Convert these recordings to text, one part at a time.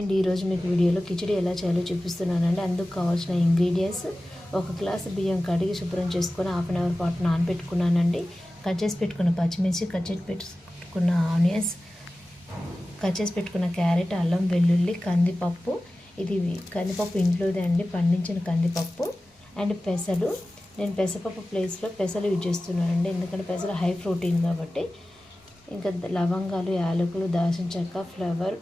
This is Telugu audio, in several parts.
అండ్ ఈరోజు మీకు వీడియోలో కిచిడి ఎలా చేయాలో చూపిస్తున్నానండి. అందుకు కావాల్సిన ఇంగ్రీడియంట్స్: 1 గ్లాసు బియ్యం కడిగి శుభ్రం చేసుకొని హాఫ్ అన్ అవర్ పాటు నానబెట్టుకున్నానండి. కట్ చేసి పెట్టుకున్న పచ్చిమిర్చి, కట్ చేసి పెట్టుకున్న ఆనియన్స్, కట్ చేసి పెట్టుకున్న క్యారెట్, అల్లం వెల్లుల్లి, కందిపప్పు. ఇది కందిపప్పు ఇంట్లోదే అండి, పండించిన కందిపప్పు. అండ్ పెసలు. నేను పెసరపప్పు ప్లేస్లో పెసలు యూజ్ చేస్తున్నానండి, ఎందుకంటే పెసలు హై ప్రోటీన్ కాబట్టి. ఇంకా లవంగాలు, యాలకులు, దాల్చిన చెక్క, ఫ్లవర్,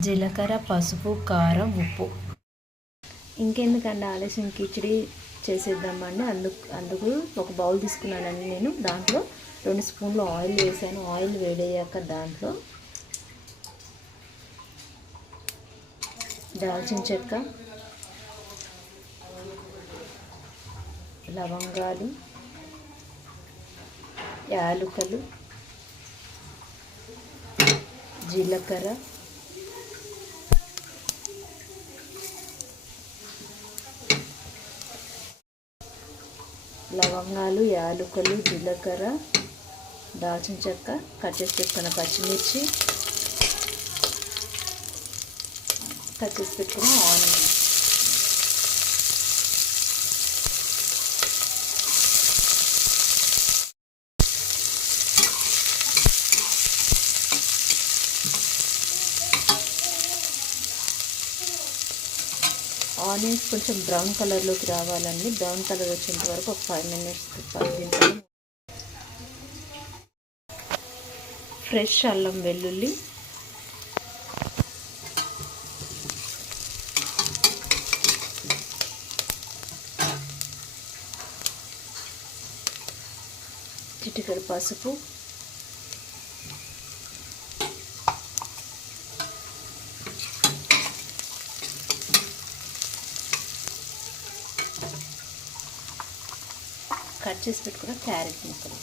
జీలకర్ర, పసుపు, కారం, ఉప్పు. ఇంకెందుకండి ఆలస్యం, కిచిడి చేసేద్దామండి. అందుకు ఒక బౌల్ తీసుకున్నానండి నేను. దాంట్లో 2 స్పూన్లు ఆయిల్ వేసాను. ఆయిల్ వేడయ్యాక దాంట్లో దాల్చిన చెక్క, లవంగాలు, యాలకులు, జీలకర్ర, లవంగాలు, యాలకులు, జీలకర్ర, దాల్చిన చెక్క, కట్ చేసి పెట్టుకున్న పచ్చిమిర్చి, కట్ చేసి పెట్టుకున్న ఆనియన్. ఆనియన్స్ కొంచెం బ్రౌన్ కలర్లోకి రావాలండి. బ్రౌన్ కలర్ వచ్చేంత వరకు ఒక 5 మినిట్స్ తిప్పాలి. ఫ్రెష్ అల్లం వెల్లుల్లి, చిటికెడు పసుపు, కట్ చేసి పెట్టుకున్న క్యారెట్ ముక్కలు.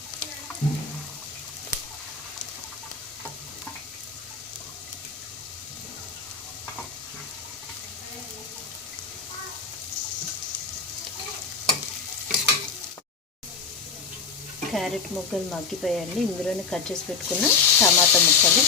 క్యారెట్ ముక్కలు మగ్గిపోయాయండి. ఇందులోనే కట్ చేసి పెట్టుకున్న టమాటా ముక్కలు,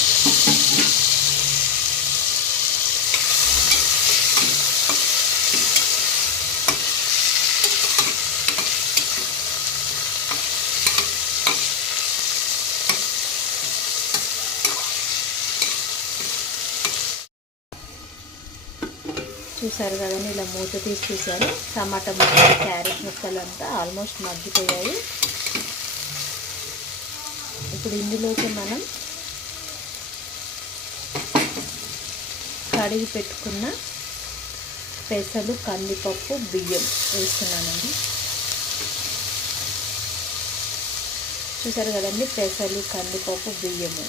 చూసారు కదండి, ఇలా మూత తీసి చూసారు. టమాటా ముక్కలు, క్యారెట్ ముక్కలు అంతా ఆల్మోస్ట్ మగ్గిపోయాయి. ఇప్పుడు ఇందులోకి మనం కడిగి పెట్టుకున్న పెసలు, కందిపప్పు, బియ్యం వేస్తున్నానండి. చూసారు కదండి, పెసలు, కందిపప్పు, బియ్యము.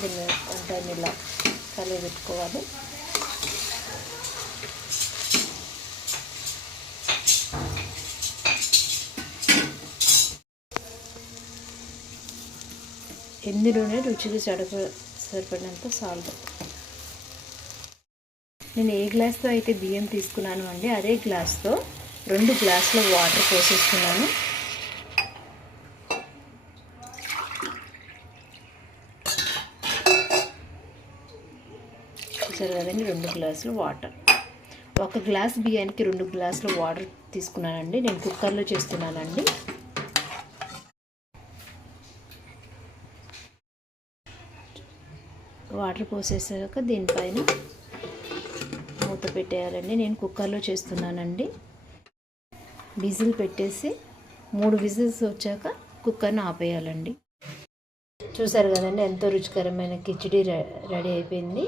దీన్ని వంటని ఇలా కలిగి పెట్టుకోవాలి. ఇందులోనే రుచికి సరిపడినంత సాల్ట్. నేను ఏ గ్లాస్తో అయితే బియ్యం తీసుకున్నాను అండి, అదే గ్లాస్తో 2 గ్లాసుల వాటర్ పోసేస్తున్నాను. చూసారు కదండి, 2 గ్లాసులు వాటర్. 1 గ్లాస్ బియ్యానికి 2 గ్లాసుల వాటర్ తీసుకున్నానండి. నేను కుక్కర్లో చేస్తున్నానండి. వాటర్ పోసేసాక దీనిపైన మూత పెట్టేయాలండి. నేను కుక్కర్లో చేస్తున్నానండి. విజిల్ పెట్టేసి 3 విజిల్స్ వచ్చాక కుక్కర్ని ఆపేయాలండి. చూసారు కదండి, ఎంతో రుచికరమైన కిచిడి రెడీ అయిపోయింది.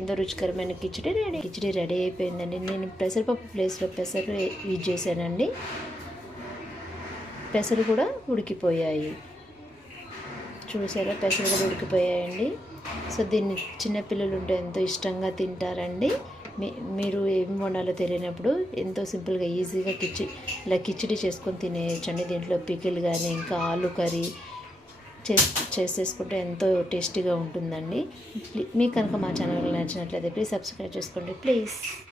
ఎంతో రుచికరమైన కిచిడి రెడీ అయిపోయిందండి. నేను పెసరపప్పు ప్లేస్లో పెసరు యూజ్ చేశానండి. పెసరు కూడా ఉడికిపోయాయి. చూసారా, పెసలు కూడా ఉడికిపోయాయండి. సో దీన్ని చిన్నపిల్లలు ఉంటే ఎంతో ఇష్టంగా తింటారండి. మీరు ఏం వండాలో తెలియనప్పుడు ఎంతో సింపుల్గా ఈజీగా ఇలా కిచిడి చేసుకొని తినేయచ్చండి. దీంట్లో పికిల్ కానీ ఇంకా ఆలు కర్రీ చేసేసుకుంటే ఎంతో టేస్టీగా ఉంటుందండి. మీకు కనుక మా ఛానల్ నచ్చినట్లయితే ప్లీజ్ సబ్స్క్రైబ్ చేసుకోండి ప్లీజ్.